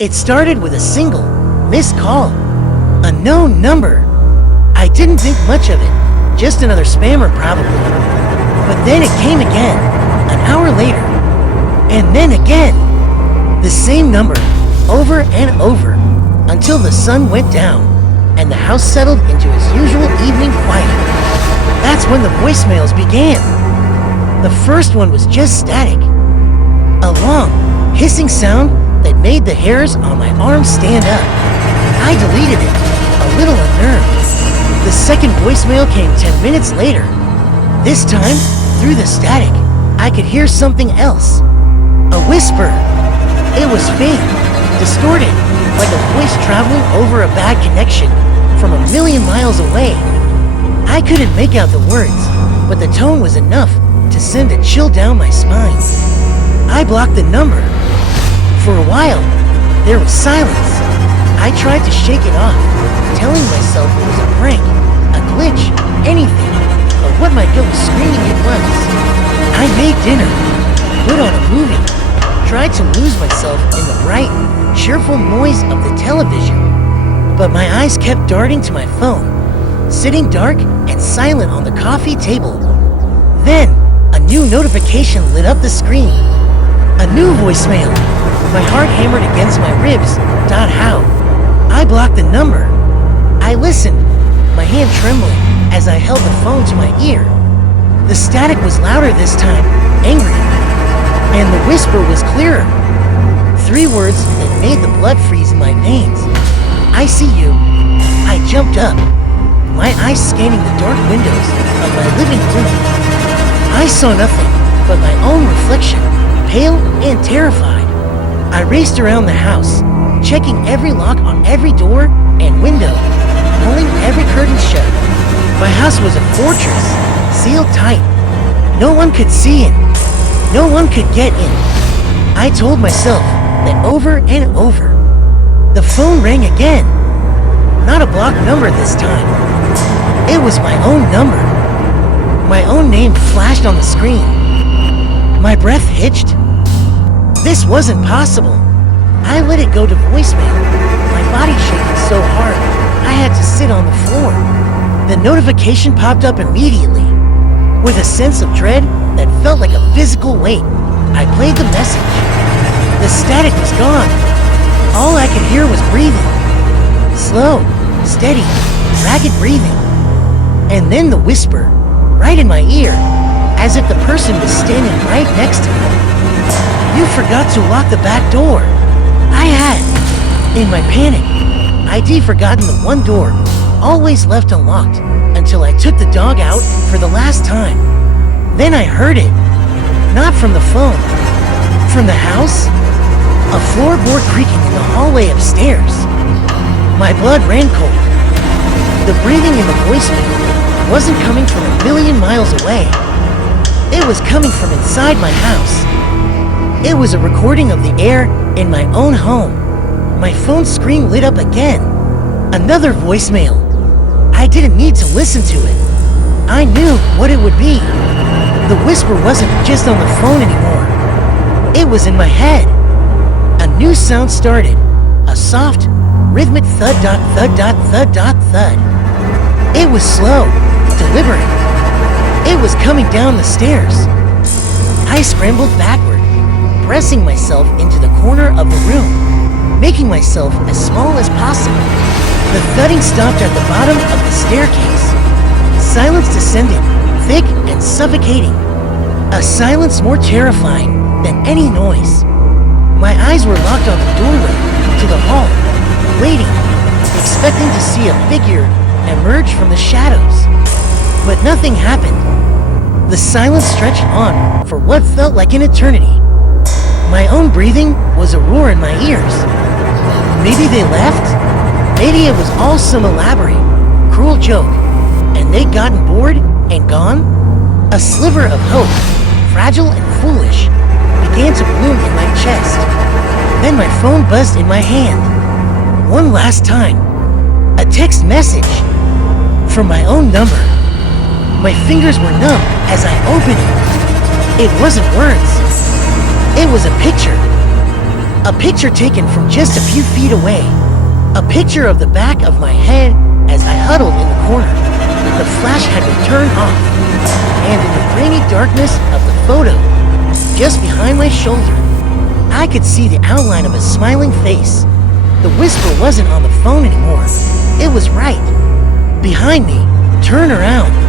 It started with a single, missed call. A known number. I didn't think much of it, just another spammer probably. But then it came again, an hour later. And then again. The same number, over and over, until the sun went down, and the house settled into its usual evening quiet. That's when the voicemails began. The first one was just static. A long, hissing sound that made the hairs on my arms stand up. I deleted it, a little unnerved. The second voicemail came 10 minutes later. This time, through the static, I could hear something else. A whisper. It was faint, distorted, like a voice traveling over a bad connection from a million miles away. I couldn't make out the words, but the tone was enough to send a chill down my spine. I blocked the number. For a while, there was silence. I tried to shake it off, telling myself it was a prank, a glitch, anything, but what my gut was screaming it was. I made dinner, put on a movie, tried to lose myself in the bright, cheerful noise of the television. But my eyes kept darting to my phone, sitting dark and silent on the coffee table. Then, a new notification lit up the screen. A new voicemail. My heart hammered against my ribs. How? I blocked the number. I listened, my hand trembling as I held the phone to my ear. The static was louder this time, angry. And the whisper was clearer. 3 words that made the blood freeze in my veins. I see you. I jumped up, my eyes scanning the dark windows of my living room. I saw nothing but my own reflection, pale and terrified. I raced around the house, checking every lock on every door and window, pulling every curtain shut. My house was a fortress, sealed tight. No one could see in. No one could get in. I told myself that over and over. The phone rang again. Not a blocked number this time. It was my own number. My own name flashed on the screen. My breath hitched. This wasn't possible. I let it go to voicemail, my body shaking so hard I had to sit on the floor. The notification popped up immediately. With a sense of dread that felt like a physical weight, I played the message. The static was gone. All I could hear was breathing. Slow, steady, ragged breathing. And then the whisper, right in my ear, as if the person was standing right next to me. You forgot to lock the back door. I had. In my panic, I'd forgotten the one door, always left unlocked, until I took the dog out for the last time. Then I heard it. Not from the phone. From the house. A floorboard creaking in the hallway upstairs. My blood ran cold. The breathing in the voicemail wasn't coming from a million miles away. It was coming from inside my house. It was a recording of the air in my own home. My phone screen lit up again. Another voicemail. I didn't need to listen to it. I knew what it would be. The whisper wasn't just on the phone anymore. It was in my head. A new sound started. A soft, rhythmic thud dot thud dot thud dot thud. It was slow, deliberate. It was coming down the stairs. I scrambled backward, pressing myself into the corner of the room, making myself as small as possible. The thudding stopped at the bottom of the staircase. Silence descended, thick and suffocating. A silence more terrifying than any noise. My eyes were locked on the doorway to the hall, waiting, expecting to see a figure emerge from the shadows. But nothing happened. The silence stretched on for what felt like an eternity. My own breathing was a roar in my ears. Maybe they left? Maybe it was all some elaborate, cruel joke, and they'd gotten bored and gone? A sliver of hope, fragile and foolish, began to bloom in my chest. Then my phone buzzed in my hand. One last time. A text message. From my own number. My fingers were numb as I opened it. It wasn't words. It was a picture. A picture taken from just a few feet away. A picture of the back of my head as I huddled in the corner. The flash had been turned off, and in the grainy darkness of the photo, just behind my shoulder, I could see the outline of a smiling face. The whisper wasn't on the phone anymore. It was right behind me. Turn around.